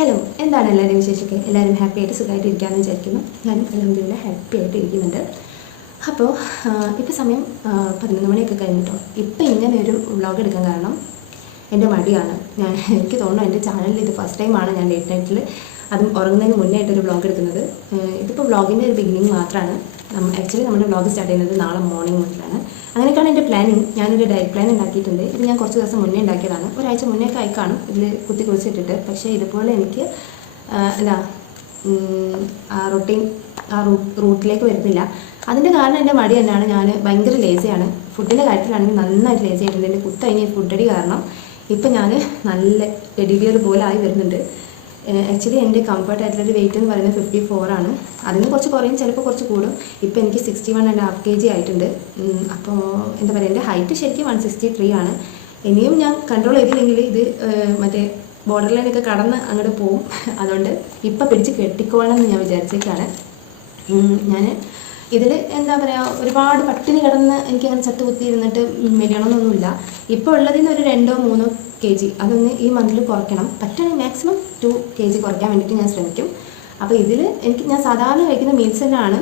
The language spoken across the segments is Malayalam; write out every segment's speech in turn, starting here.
ഹലോ, എന്താണ് എല്ലാവരും വിശേഷമൊക്കെ? എല്ലാവരും ഹാപ്പി ആയിട്ട് സുഖമായിട്ട് ഇരിക്കാമെന്ന് വിചാരിക്കുന്നു. ഞാൻ അൽഹംദുലില്ലാ ഹാപ്പി ആയിട്ട് ഇരിക്കുന്നുണ്ട്. അപ്പോൾ ഇപ്പോൾ സമയം 11 മണിയൊക്കെ കഴിഞ്ഞിട്ടോ. ഇപ്പോൾ ഇങ്ങനെ ഒരു വ്ളോഗ് എടുക്കാൻ കാരണം എൻ്റെ മടിയാണ്. എനിക്ക് തോന്നുന്നു എൻ്റെ ചാനലിൽ ഇത് ഫസ്റ്റ് ടൈമാണ് ഞാൻ ലേറ്റ് നൈറ്റിൽ, അതും ഉറങ്ങുന്നതിന് മുന്നേ ആയിട്ടൊരു വ്ളോഗ് എടുക്കുന്നത്. ഇതിപ്പോൾ വ്ളോഗിൻ്റെ ഒരു ബിഗിനിങ് മാത്രമാണ്. ആക്ച്വലി നമ്മുടെ വ്ളോഗ് സ്റ്റാർട്ട് ചെയ്യുന്നത് നാളെ മോർണിംഗ് മുതലാണ്. അങ്ങനെയൊക്കെയാണ് എൻ്റെ പ്ലാനിങ്. ഞാനൊരു ഡയറ്റ് പ്ലാൻ ഉണ്ടാക്കിയിട്ടുണ്ട്. ഇത് ഞാൻ കുറച്ച് ദിവസം മുന്നേ ഉണ്ടാക്കിയതാണ്. ഒരാഴ്ച മുന്നേ ഒക്കെ ആയിക്കാണും ഇതിൽ കുത്തി കുറിച്ചിട്ടിട്ട്. പക്ഷേ ഇതുപോലെ എനിക്ക് എന്താ റൂട്ടിലേക്ക് വരുന്നില്ല. അതിൻ്റെ കാരണം എൻ്റെ മടി തന്നെയാണ്. ഞാൻ ഭയങ്കര ലേസിയാണ്. ഫുഡിൻ്റെ കാര്യത്തിലാണെങ്കിൽ നന്നായിട്ട് ലേസി ആയിട്ടുണ്ട്. എൻ്റെ കുത്തഴിഞ്ഞ ഫുഡടി കാരണം ഇപ്പം ഞാൻ നല്ല എഡിവിയർ പോലെ ആയി വരുന്നുണ്ട്. ആക്ച്വലി എൻ്റെ കംഫർട്ട് ആയിട്ടുള്ളൊരു വെയിറ്റ് എന്ന് പറയുന്നത് 54 ആണ്. അതിന് കുറച്ച് കുറയും, ചിലപ്പോൾ കുറച്ച് കൂടും. ഇപ്പോൾ എനിക്ക് 61.5 kg ആയിട്ടുണ്ട്. അപ്പോൾ എന്താ പറയുക, എൻ്റെ ഹൈറ്റ് ശരിക്കും 163 ആണ്. ഇനിയും ഞാൻ കൺട്രോൾ ചെയ്തില്ലെങ്കിൽ ഇത് മറ്റേ ബോർഡർ ലൈനൊക്കെ കടന്ന് അങ്ങോട്ട് പോവും. അതുകൊണ്ട് ഇപ്പം പിടിച്ച് കെട്ടിക്കോളണം എന്ന് ഞാൻ വിചാരിച്ചേക്കാണ്. ഞാൻ ഇതിൽ എന്താ പറയുക, ഒരുപാട് പട്ടിണി കിടന്ന് എനിക്കങ്ങനെ ചത്ത് കുത്തിയിരുന്നിട്ട് മെലിയണമെന്നൊന്നുമില്ല. ഇപ്പോൾ ഉള്ളതിൽ ഒരു 2-3 kg അതൊന്ന് ഈ മന്തിൽ കുറയ്ക്കണം. പറ്റുകയാണെങ്കിൽ മാക്സിമം 2 kg കുറയ്ക്കാൻ വേണ്ടിയിട്ട് ഞാൻ ശ്രമിക്കും. അപ്പോൾ ഇതിൽ ഞാൻ സാധാരണ കഴിക്കുന്ന മീൽസ് തന്നെയാണ്.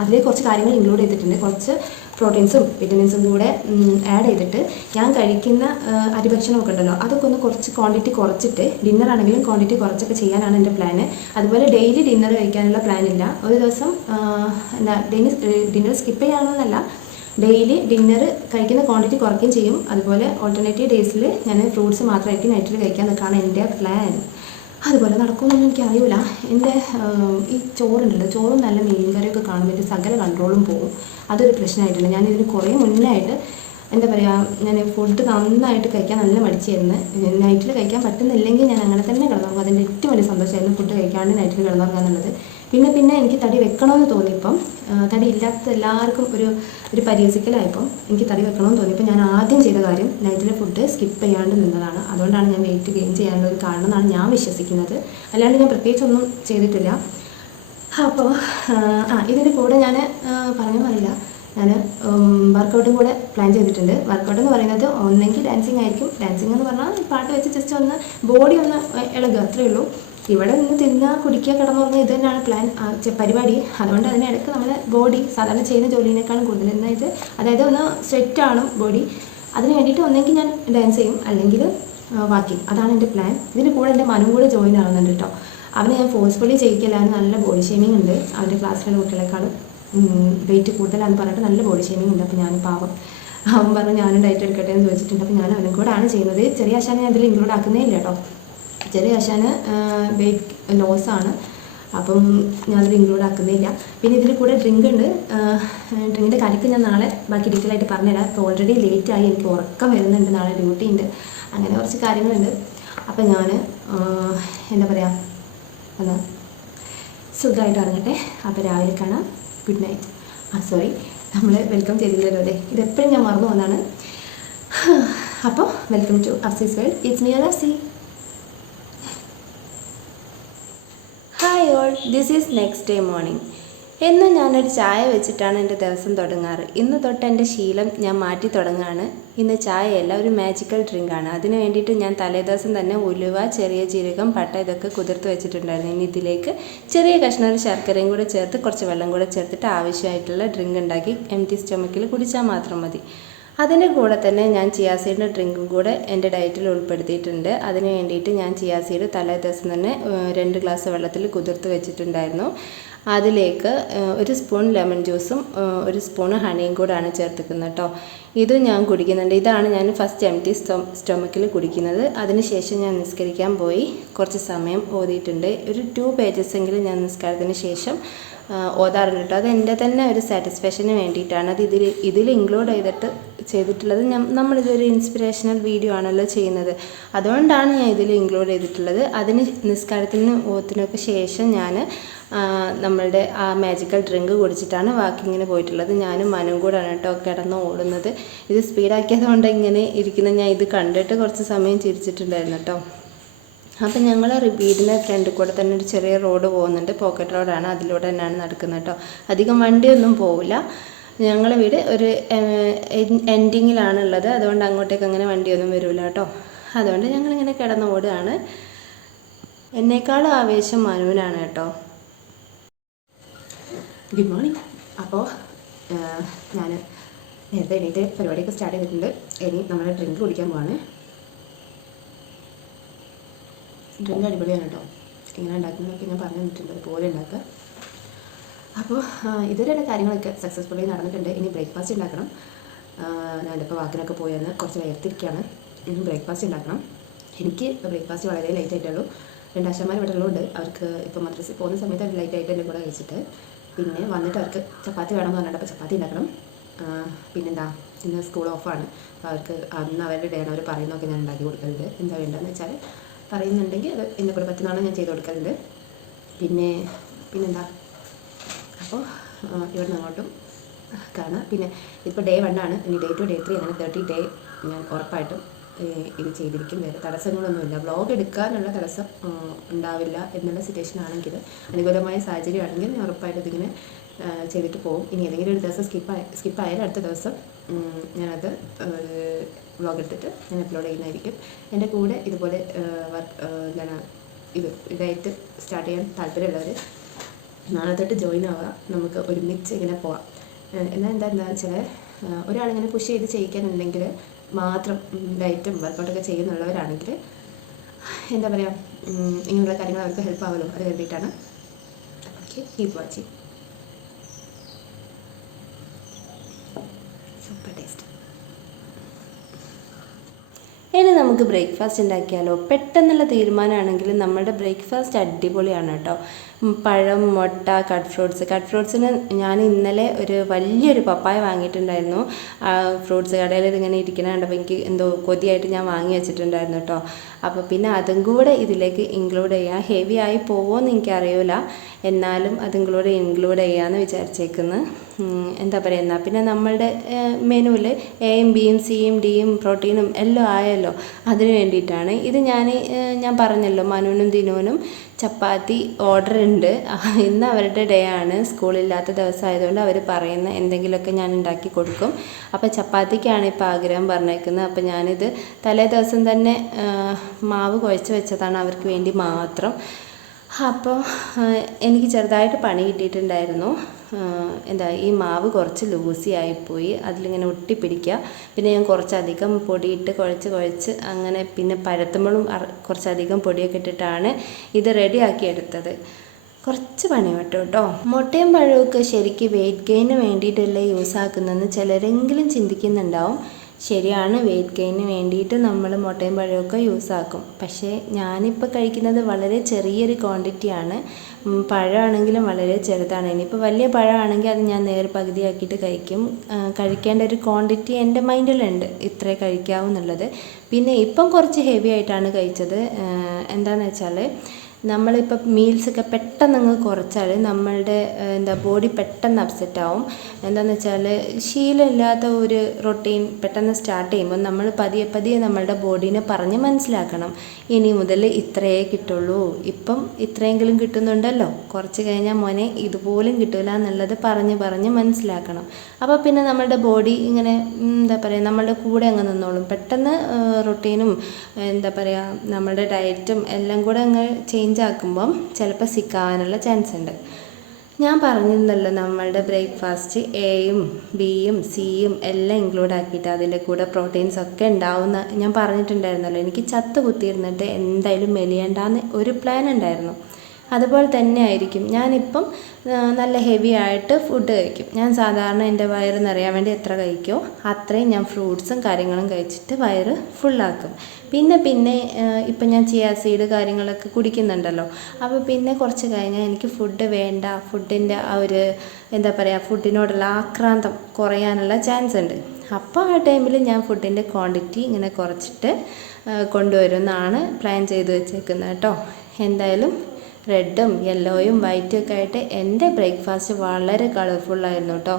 അതിൽ കുറച്ച് കാര്യങ്ങൾ ഇൻക്ലൂഡ് ചെയ്തിട്ടുണ്ട്. കുറച്ച് പ്രോട്ടീൻസും വിറ്റമിൻസും കൂടെ ആഡ് ചെയ്തിട്ട് ഞാൻ കഴിക്കുന്ന അരിഭക്ഷണമൊക്കെ ഉണ്ടല്ലോ, അതൊക്കെ ഒന്ന് കുറച്ച് ക്വാണ്ടിറ്റി കുറച്ചിട്ട്, ഡിന്നർ ആണെങ്കിലും ക്വാണ്ടിറ്റി കുറച്ചൊക്കെ ചെയ്യാനാണ് എൻ്റെ പ്ലാന്. അതുപോലെ ഡെയിലി ഡിന്നർ കഴിക്കാനുള്ള പ്ലാനില്ല. ഒരു ദിവസം ഡിന്നർ സ്കിപ്പ് ചെയ്യാമെന്നല്ല, ഡെയിലി ഡിന്നർ കഴിക്കുന്ന ക്വാണ്ടിറ്റി കുറയ്ക്കുകയും ചെയ്യും. അതുപോലെ ഓൾട്ടർനേറ്റീവ് ഡേയ്സിൽ ഞാൻ ഫ്രൂട്ട്സ് മാത്രമായിട്ട് നൈറ്റിൽ കഴിക്കാൻ നിൽക്കുകയാണ് എൻ്റെ പ്ലാൻ. അതുപോലെ നടക്കുമെന്നൊന്നും എനിക്കറിയില്ല. എൻ്റെ ഈ ചോറുണ്ടല്ലോ, ചോറും നല്ല മീൻ കറിയൊക്കെ കാണുമ്പോൾ എൻ്റെ സകല കൺട്രോളും പോകും. അതൊരു പ്രശ്നമായിട്ടുണ്ട്. ഞാനിതിന് കുറേ മുന്നേ ആയിട്ട് എന്താ പറയുക, ഞാൻ ഫുഡ് നന്നായിട്ട് കഴിക്കാൻ നല്ല മടിച്ചായിരുന്നു. നൈറ്റിൽ കഴിക്കാൻ പറ്റുന്നില്ലെങ്കിൽ ഞാൻ അങ്ങനെ തന്നെ കിടന്നുറങ്ങും. അതിൻ്റെ ഏറ്റവും വലിയ സന്തോഷമായിരുന്നു ഫുഡ് കഴിക്കാണ്ട് നൈറ്റിൽ കിടന്നുറങ്ങുക എന്നുള്ളത്. പിന്നെ എനിക്ക് തടി വെക്കണമെന്ന് തോന്നിയപ്പം, തടി ഇല്ലാത്ത എല്ലാവർക്കും ഒരു പരിഹസിക്കലായപ്പം എനിക്ക് തടി വെക്കണമെന്ന് തോന്നിയപ്പോൾ ഞാൻ ആദ്യം ചെയ്ത കാര്യം നൈറ്റിലെ ഫുഡ് സ്കിപ്പ് ചെയ്യാണ്ട് നിന്നതാണ്. അതുകൊണ്ടാണ് ഞാൻ വെയിറ്റ് ഗെയിൻ ചെയ്യാനുള്ള ഒരു കാരണം എന്നാണ് ഞാൻ വിശ്വസിക്കുന്നത്. അല്ലാണ്ട് ഞാൻ പ്രത്യേകിച്ചൊന്നും ചെയ്തിട്ടില്ല. അപ്പോൾ ഇതിൻ്റെ കൂടെ ഞാൻ പറഞ്ഞറിയില്ല, ഞാൻ വർക്കൗട്ടും കൂടെ പ്ലാൻ ചെയ്തിട്ടുണ്ട്. വർക്കൗട്ട് എന്ന് പറയുന്നത് ഒന്നെങ്കിൽ ഡാൻസിങ് ആയിരിക്കും. ഡാൻസിങ് എന്ന് പറഞ്ഞാൽ പാട്ട് വെച്ച് ജസ്റ്റ് ഒന്ന് ബോഡി ഒന്ന് ഇളകുക, അത്രയേ ഉള്ളൂ. ഇവിടെ നിന്ന് തിന്നുക, കുടിക്കുക, കിടന്നുറങ്ങുക, ഇത് തന്നെയാണ് പ്ലാൻ പരിപാടി. അതുകൊണ്ട് അതിനിടയ്ക്ക് നമ്മുടെ ബോഡി സാധാരണ ചെയ്യുന്ന ജോലിനേക്കാളും കൂടുതൽ എന്നായിട്ട്, അതായത് ഒന്ന് സ്വെറ്റാണ് ബോഡി. അതിന് വേണ്ടിയിട്ട് ഒന്നെങ്കിൽ ഞാൻ ഡാൻസ് ചെയ്യും, അല്ലെങ്കിൽ വാക്കിംഗ്. അതാണ് എൻ്റെ പ്ലാൻ. ഇതിന് കൂടെ എൻ്റെ മനും കൂടെ ജോയിൻ ആവുന്നുണ്ട് കേട്ടോ. അവനെ ഞാൻ ഫോഴ്സ്ഫുള്ളി ചെയ്യിക്കലാണ്. നല്ല ബോഡി ഷേമിങ് ഉണ്ട്. അവൻ്റെ ക്ലാസ്സിലുള്ള കുട്ടികളെക്കാളും വെയിറ്റ് കൂടുതലാണെന്ന് പറഞ്ഞിട്ട് നല്ല ബോഡി ഷേമിങ് ഉണ്ട്. അപ്പോൾ ഞാൻ പാവം, അവൻ പറഞ്ഞു ഞാനും ഡയറ്റ് എടുക്കട്ടെ എന്ന് ചോദിച്ചിട്ടുണ്ട്. അപ്പോൾ ഞാൻ അവനും കൂടെ ആണ് ചെയ്യുന്നത്. ചെറിയ ആശാനെ അതിൽ ഇൻക്ലൂഡ് ആക്കുന്നേ ഇല്ല കേട്ടോ. ചെറിയ ആശാന് വെയിറ്റ് ലോസാണ്, അപ്പം ഞാനതിൽ ഇൻക്ലൂഡ് ആക്കുന്നില്ല. പിന്നെ ഇതിൽ കൂടെ ഡ്രിങ്ക് ഉണ്ട്. ഡ്രിങ്കിൻ്റെ കാര്യത്തിൽ ഞാൻ നാളെ ബാക്കി ഡീറ്റെയിൽ ആയിട്ട് പറഞ്ഞുതരാം. അപ്പോൾ ഓൾറെഡി ലേറ്റായി, എനിക്ക് ഉറക്കം വരുന്നുണ്ട്, നാളെ ഡ്യൂട്ടി ഉണ്ട്, അങ്ങനെ കുറച്ച് കാര്യങ്ങളുണ്ട്. അപ്പം ഞാൻ എന്താ പറയുക, എന്നാൽ സുഖമായിട്ട് ഇറങ്ങട്ടെ. അപ്പോൾ രാവിലെ കാണാം. Good night. സോറി, നമ്മൾ വെൽക്കം ചെയ്തില്ലല്ലോ അല്ലേ, ഇതെപ്പോഴും ഞാൻ മറന്നു പോകുന്നതാണ്. അപ്പോൾ welcome to Afsi's world. It's me Afsi. Hi all, this is next day morning. എന്നും ഞാനൊരു ചായ വെച്ചിട്ടാണ് എൻ്റെ ദിവസം തുടങ്ങാറ്. ഇന്ന് തൊട്ട് എൻ്റെ ശീലം ഞാൻ മാറ്റി തുടങ്ങുകയാണ്. ഇന്ന് ചായയല്ല, ഒരു മാജിക്കൽ ഡ്രിങ്കാണ്. അതിന് വേണ്ടിയിട്ട് ഞാൻ തലേദിവസം തന്നെ ഉലുവ, ചെറിയ ജീരകം, പട്ട ഇതൊക്കെ കുതിർത്ത് വെച്ചിട്ടുണ്ടായിരുന്നു. ഇനി ഇതിലേക്ക് ചെറിയ കഷ്ണം ശർക്കരയും കൂടെ ചേർത്ത് കുറച്ച് വെള്ളം കൂടെ ചേർത്തിട്ട് ആവശ്യമായിട്ടുള്ള ഡ്രിങ്ക് ഉണ്ടാക്കി എംപ്റ്റി സ്റ്റൊമക്കിൽ കുടിച്ചാൽ മാത്രം മതി. അതിൻ്റെ കൂടെ തന്നെ ഞാൻ ചിയാ സീഡിൻ്റെ ഡ്രിങ്കും കൂടെ എൻ്റെ ഡയറ്റിൽ ഉൾപ്പെടുത്തിയിട്ടുണ്ട്. അതിന് വേണ്ടിയിട്ട് ഞാൻ ചിയാ സീഡ് തലേ ദിവസം തന്നെ 2 ഗ്ലാസ് വെള്ളത്തിൽ കുതിർത്ത് വെച്ചിട്ടുണ്ടായിരുന്നു. അതിലേക്ക് 1 സ്പൂൺ ലെമൺ ജ്യൂസും 1 സ്പൂൺ ഹണിയും കൂടാണ് ചേർത്തിക്കുന്നത് കേട്ടോ. ഇത് ഞാൻ കുടിക്കുന്നുണ്ട്. ഇതാണ് ഞാൻ ഫസ്റ്റ് എംപ്റ്റി സ്റ്റൊമക്കിൽ കുടിക്കുന്നത്. അതിനുശേഷം ഞാൻ നിസ്കരിക്കാൻ പോയി കുറച്ച് സമയം ഓതിയിട്ടുണ്ട്. ഒരു 2 pages എങ്കിലും ഞാൻ നിസ്കാരത്തിന് ശേഷം ഓതാറുണ്ട് കേട്ടോ. അത് എൻ്റെ തന്നെ ഒരു സാറ്റിസ്ഫാക്ഷന് വേണ്ടിയിട്ടാണ്. അത് ഇതിൽ ഇൻക്ലൂഡ് ചെയ്തിട്ടുള്ളത്. നമ്മളിതൊരു ഇൻസ്പിറേഷണൽ വീഡിയോ ആണല്ലോ ചെയ്യുന്നത്, അതുകൊണ്ടാണ് ഞാൻ ഇതിൽ ഇൻക്ലൂഡ് ചെയ്തിട്ടുള്ളത്. അതിന് നിസ്കാരത്തിനും ഓത്തിനൊക്കെ ശേഷം ഞാൻ നമ്മളുടെ ആ മാജിക്കൽ ഡ്രിങ്ക് കുടിച്ചിട്ടാണ് വാക്കിങ്ങിന് പോയിട്ടുള്ളത്. ഞാനും മനും കൂടാണ് കേട്ടോ കിടന്ന് ഓടുന്നത്. ഇത് സ്പീഡാക്കിയത് കൊണ്ട് ഇങ്ങനെ ഇരിക്കുന്നത് ഞാൻ ഇത് കണ്ടിട്ട് കുറച്ച് സമയം ചിരിച്ചിട്ടുണ്ടായിരുന്നു കേട്ടോ. അപ്പം ഞങ്ങൾ വീടിൻ്റെ ഫ്രണ്ടിൽ കൂടെ തന്നെ ഒരു ചെറിയ റോഡ് പോകുന്നുണ്ട്, പോക്കറ്റ് റോഡാണ്. അതിലൂടെ തന്നെയാണ് നടക്കുന്നത് കേട്ടോ. അധികം വണ്ടിയൊന്നും പോവില്ല. ഞങ്ങളുടെ വീട് ഒരു എൻഡിങ്ങിലാണുള്ളത്, അതുകൊണ്ട് അങ്ങോട്ടേക്ക് അങ്ങനെ വണ്ടിയൊന്നും വരില്ല കേട്ടോ. അതുകൊണ്ട് ഞങ്ങളിങ്ങനെ കിടന്ന് ഓടുകയാണ്. എന്നേക്കാൾ ആവേശം മനുവിനാണ് കേട്ടോ. Good morning. അപ്പോൾ ഞാൻ നേരത്തെ എണീറ്റ് പരിപാടിയൊക്കെ സ്റ്റാർട്ട് ചെയ്തിട്ടുണ്ട്. ഇനി നമ്മൾ ഡ്രിങ്ക് കുടിക്കാൻ പോവാണ്. ഡ്രിങ്ക് അടിപൊളിയാണ് കേട്ടോ. എങ്ങനെ ഉണ്ടാക്കുന്നതൊക്കെ ഞാൻ പറഞ്ഞു തന്നിട്ടുണ്ട്, അതുപോലെ ഉണ്ടാക്കുക. അപ്പോൾ ഇതുവരെയുള്ള കാര്യങ്ങളൊക്കെ സക്സസ്ഫുള്ളി നടന്നിട്ടുണ്ട്. ഇനി ബ്രേക്ക്ഫാസ്റ്റ് ഉണ്ടാക്കണം. ഞാനിപ്പോൾ വാക്കിനൊക്കെ പോയെന്ന് കുറച്ച് വേർതിരിക്കുകയാണ്. ഇനി ബ്രേക്ക്ഫാസ്റ്റ് ഉണ്ടാക്കണം. എനിക്ക് ബ്രേക്ക്ഫാസ്റ്റ് വളരെ ലൈറ്റ് ആയിട്ടുള്ളൂ. 2 ആശാന്മാർ ഇവിടെ ഉള്ളതുകൊണ്ട് അവർക്ക് ഇപ്പോൾ മദ്രസയിൽ പോകുന്ന സമയത്ത് അവർ ലൈറ്റ് ആയിട്ട് എൻ്റെ കൂടെ കഴിച്ചിട്ട് പിന്നെ വന്നിട്ട് അവർക്ക് ചപ്പാത്തി വേണമെന്ന് പറഞ്ഞിട്ട് അപ്പോൾ ചപ്പാത്തി ഉണ്ടാക്കണം. പിന്നെന്താ, ഇന്ന് സ്കൂൾ ഓഫാണ്. അപ്പോൾ അവർക്ക് അന്ന് അവരുടെ ഡേ ആണ്, അവർ പറയുന്നതൊക്കെ ഞാൻ ഉണ്ടാക്കി കൊടുക്കലുണ്ട്. എന്താ വേണ്ടതെന്ന് വെച്ചാൽ പറയുന്നുണ്ടെങ്കിൽ അത് എന്നെ കൂടെ പറ്റുന്നതാണ് ഞാൻ ചെയ്ത് കൊടുക്കലുണ്ട്. പിന്നെന്താ, അപ്പോൾ ഇവിടെ നിന്ന് അങ്ങോട്ടും കാണാം. പിന്നെ ഇപ്പോൾ ഡേ 1 ആണ്. ഇനി ഡേ 2, ഡേ 3 അങ്ങനെ 30 ഡേ ഞാൻ ഉറപ്പായിട്ടും ഇത് ചെയ്തിരിക്കും. വേറെ തടസ്സങ്ങളൊന്നുമില്ല. വ്ളോഗ് എടുക്കാനുള്ള തടസ്സം ഉണ്ടാവില്ല എന്നുള്ള സിറ്റുവേഷൻ ആണെങ്കിൽ, അനുകൂലമായ സാഹചര്യമാണെങ്കിൽ ഞാൻ ഉറപ്പായിട്ടും ഇതിങ്ങനെ ചെയ്തിട്ട് പോകും. ഇനി ഏതെങ്കിലും ഒരു ദിവസം സ്കിപ്പായാലും അടുത്ത ദിവസം ഞാനത് വ്ളോഗ് എടുത്തിട്ട് ഞാൻ അപ്ലോഡ് ചെയ്യുന്നതായിരിക്കും. എൻ്റെ കൂടെ ഇതുപോലെ ഇതായിട്ട് സ്റ്റാർട്ട് ചെയ്യാൻ താല്പര്യമുള്ളവർ നാളെ തൊട്ട് ജോയിൻ ആവുക. നമുക്ക് ഒരുമിച്ച് ഇങ്ങനെ പോവാം. എന്താ വെച്ചാൽ ഒരാളിങ്ങനെ പുഷ് ചെയ്ത് ചെയ്യിക്കാനുണ്ടെങ്കിൽ മാത്രം ഡയറ്റും വർക്കൗട്ടൊക്കെ ചെയ്യുന്നുള്ളവരാണെങ്കിൽ എന്താ പറയുക, ഇങ്ങനെയുള്ള കാര്യങ്ങൾ അവർക്ക് ഹെൽപ്പ് ആവുമല്ലോ, അത് വേണ്ടിയിട്ടാണ്. Okay, keep watching. Super taste. ഇനി നമുക്ക് ബ്രേക്ക്ഫാസ്റ്റ് ഉണ്ടാക്കിയാലോ. പെട്ടെന്നുള്ള തീരുമാനമാണെങ്കിൽ നമ്മുടെ ബ്രേക്ക്ഫാസ്റ്റ് അടിപൊളിയാണ് കേട്ടോ. പഴം, മുട്ട, കട്ട് ഫ്രൂട്ട്സിന് ഞാൻ ഇന്നലെ ഒരു വലിയൊരു പപ്പായ വാങ്ങിയിട്ടുണ്ടായിരുന്നു. ഫ്രൂട്ട്സ് കടയിൽ ഇതിങ്ങനെ ഇരിക്കണ കണ്ടപ്പോൾ എനിക്ക് എന്തോ കൊതിയായിട്ട് ഞാൻ വാങ്ങി വെച്ചിട്ടുണ്ടായിരുന്നു കേട്ടോ. അപ്പോൾ പിന്നെ അതും കൂടെ ഇതിലേക്ക് ഇൻക്ലൂഡ് ചെയ്യാം. ഹെവി ആയി പോവുമെന്ന് എനിക്കറിയില്ല, എന്നാലും അതും കൂടെ ഇൻക്ലൂഡ് ചെയ്യാമെന്ന് വിചാരിച്ചേക്കുന്നു. എന്താ പറയുക, എന്നാൽ പിന്നെ നമ്മളുടെ മെനുവിൽ എയും ബിയും സിയും ഡിയും പ്രോട്ടീനും എല്ലാം ആയല്ലോ. അതിന് വേണ്ടിയിട്ടാണ് ഇത്. ഞാൻ പറഞ്ഞല്ലോ, മനുവിനും ദിനുവിനും ചപ്പാത്തി ഓർഡർ ഉണ്ട്. ഇന്ന് അവരുടെ ഡേ ആണ്, സ്കൂളില്ലാത്ത ദിവസമായതുകൊണ്ട് അവർ പറയുന്ന എന്തെങ്കിലുമൊക്കെ ഞാൻ ഉണ്ടാക്കി കൊടുക്കും. അപ്പോൾ ചപ്പാത്തിക്കാണ് ഇപ്പോൾ ആഗ്രഹം പറഞ്ഞേക്കുന്നത്. അപ്പോൾ ഞാനിത് തലേ ദിവസം തന്നെ മാവ് കുഴച്ച് വെച്ചതാണ് അവർക്ക് വേണ്ടി മാത്രം. അപ്പോൾ എനിക്ക് ചെറുതായിട്ട് പണി കിട്ടിയിട്ടുണ്ടായിരുന്നു. ഈ മാവ് കുറച്ച് ലൂസി ആയിപ്പോയി, അതിലിങ്ങനെ ഒട്ടിപ്പിടിക്കുക. പിന്നെ ഞാൻ കുറച്ചധികം പൊടിയിട്ട് കുഴച്ച് അങ്ങനെ പിന്നെ പരത്തുമ്പോഴും കുറച്ചധികം പൊടിയൊക്കെ ഇട്ടിട്ടാണ് ഇത് റെഡിയാക്കി എടുത്തത്. കുറച്ച് പണി കേട്ടോ. മുട്ടയും പഴമൊക്കെ ശരിക്കും വെയിറ്റ് ഗെയിന് വേണ്ടിയിട്ടല്ലേ യൂസ് ആക്കുന്നതെന്ന് ചിലരെങ്കിലും ചിന്തിക്കുന്നുണ്ടാവും. ശരിയാണ്, വെയിറ്റ് ഗെയിന് വേണ്ടിയിട്ട് നമ്മൾ മുട്ടയും പഴമൊക്കെ യൂസാക്കും. പക്ഷേ ഞാനിപ്പോൾ കഴിക്കുന്നത് വളരെ ചെറിയൊരു ക്വാണ്ടിറ്റിയാണ്. പഴമാണെങ്കിലും വളരെ ചെറുതാണ്. ഇനിയിപ്പോൾ വലിയ പഴമാണെങ്കിൽ അത് ഞാൻ പകുതിയാക്കിയിട്ട് കഴിക്കും. കഴിക്കേണ്ട ഒരു ക്വാണ്ടിറ്റി എൻ്റെ മൈൻഡിലുണ്ട്, ഇത്രേ കഴിക്കാവൂ എന്നുള്ളത്. പിന്നെ ഇപ്പം കുറച്ച് ഹെവി ആയിട്ടാണ് കഴിച്ചത്. എന്താണെന്ന് വെച്ചാൽ നമ്മളിപ്പോൾ മീൽസൊക്കെ പെട്ടെന്ന് കുറച്ചാൽ നമ്മളുടെ ബോഡി പെട്ടെന്ന് അപ്സെറ്റ് ആവും. എന്താണെന്ന് വെച്ചാൽ ശീലമില്ലാത്ത ഒരു റൊട്ടീൻ പെട്ടെന്ന് സ്റ്റാർട്ട് ചെയ്യുമ്പോൾ നമ്മൾ പതിയെ നമ്മളുടെ ബോഡീനെ പറഞ്ഞ് മനസ്സിലാക്കണം. ഇനി മുതൽ ഇത്രയേ കിട്ടുള്ളൂ, ഇപ്പം ഇത്രയെങ്കിലും കിട്ടുന്നുണ്ടല്ലോ, കുറച്ച് കഴിഞ്ഞാൽ മോനെ ഇതുപോലും കിട്ടില്ല എന്നുള്ളത് പറഞ്ഞ് മനസ്സിലാക്കണം. അപ്പോൾ പിന്നെ നമ്മളുടെ ബോഡി ഇങ്ങനെ നമ്മളുടെ കൂടെ അങ്ങ് നിന്നോളും. പെട്ടെന്ന് റൊട്ടീനും നമ്മളുടെ ഡയറ്റും എല്ലാം കൂടെ അങ്ങ് ചേഞ്ച് ആക്കുമ്പം ചിലപ്പോൾ സിക്കാവാനുള്ള ചാൻസ് ഉണ്ട്. ഞാൻ പറഞ്ഞിരുന്നല്ലോ, നമ്മളുടെ ബ്രേക്ക്ഫാസ്റ്റ് എയും ബിയും സിയും എല്ലാം ഇൻക്ലൂഡ് ആക്കിയിട്ട് അതിൻ്റെ കൂടെ പ്രോട്ടീൻസ് ഒക്കെ ഉണ്ടാവുന്ന ഞാൻ പറഞ്ഞിട്ടുണ്ടായിരുന്നല്ലോ. എനിക്ക് ചത്ത് കുത്തിയിരുന്നിട്ട് എന്തായാലും മെലിയണ്ടെന്ന് ഒരു പ്ലാൻ ഉണ്ടായിരുന്നു. അതുപോലെ തന്നെ ആയിരിക്കും ഞാനിപ്പം. നല്ല ഹെവി ആയിട്ട് ഫുഡ് കഴിക്കും. ഞാൻ സാധാരണ എൻ്റെ വയറ് നിറയാൻ വേണ്ടി എത്ര കഴിക്കുമോ അത്രയും ഞാൻ ഫ്രൂട്ട്സും കാര്യങ്ങളും കഴിച്ചിട്ട് വയറ് ഫുള്ളാക്കും. പിന്നെ ഇപ്പം ഞാൻ ചിയാ സീഡ് കാര്യങ്ങളൊക്കെ കുടിക്കുന്നുണ്ടല്ലോ. അപ്പോൾ പിന്നെ കുറച്ച് കഴിഞ്ഞാൽ എനിക്ക് ഫുഡ് വേണ്ട, ഫുഡിൻ്റെ ആ ഒരു ഫുഡിനോടുള്ള ആക്രാന്തം കുറയാനുള്ള ചാൻസ് ഉണ്ട്. അപ്പോൾ ആ ടൈമിൽ ഞാൻ ഫുഡിൻ്റെ ക്വാണ്ടിറ്റി ഇങ്ങനെ കുറച്ചിട്ട് കൊണ്ടുവരുമെന്നാണ് പ്ലാൻ ചെയ്ത് വെച്ചേക്കുന്നത് കേട്ടോ. എന്തായാലും റെഡും യെല്ലോയും വൈറ്റും ഒക്കെ ആയിട്ട് എൻ്റെ ബ്രേക്ക്ഫാസ്റ്റ് വളരെ കളർഫുള്ളായിരുന്നു കേട്ടോ.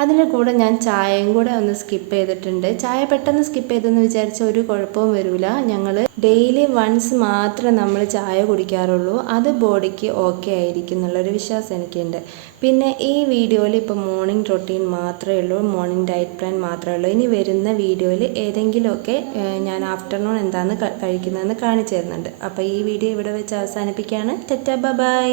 അതിൻ്റെ കൂടെ ഞാൻ ചായയും കൂടെ ഒന്ന് സ്കിപ്പ് ചെയ്തിട്ടുണ്ട്. ചായ പെട്ടെന്ന് സ്കിപ്പ് ചെയ്തെന്ന് വിചാരിച്ചാൽ ഒരു കുഴപ്പവും വരില്ല. ഞങ്ങൾ ഡെയിലി വൺസ് മാത്രമേ നമ്മൾ ചായ കുടിക്കാറുള്ളൂ. അത് ബോഡിക്ക് ഓക്കെ ആയിരിക്കും എന്നുള്ളൊരു വിശ്വാസം എനിക്കുണ്ട്. പിന്നെ ഈ വീഡിയോയിൽ ഇപ്പോൾ മോർണിംഗ് റൊട്ടീൻ മാത്രമേ ഉള്ളൂ, മോർണിംഗ് ഡയറ്റ് പ്ലാൻ മാത്രമേ ഉള്ളൂ. ഇനി വരുന്ന വീഡിയോയിൽ ഏതെങ്കിലുമൊക്കെ ഞാൻ ആഫ്റ്റർനൂൺ എന്താണ് കഴിക്കുന്നതെന്ന് കാണിച്ചു തരുന്നുണ്ട്. അപ്പോൾ ഈ വീഡിയോ ഇവിടെ വെച്ച് അവസാനിപ്പിക്കുകയാണ്. Tata bye.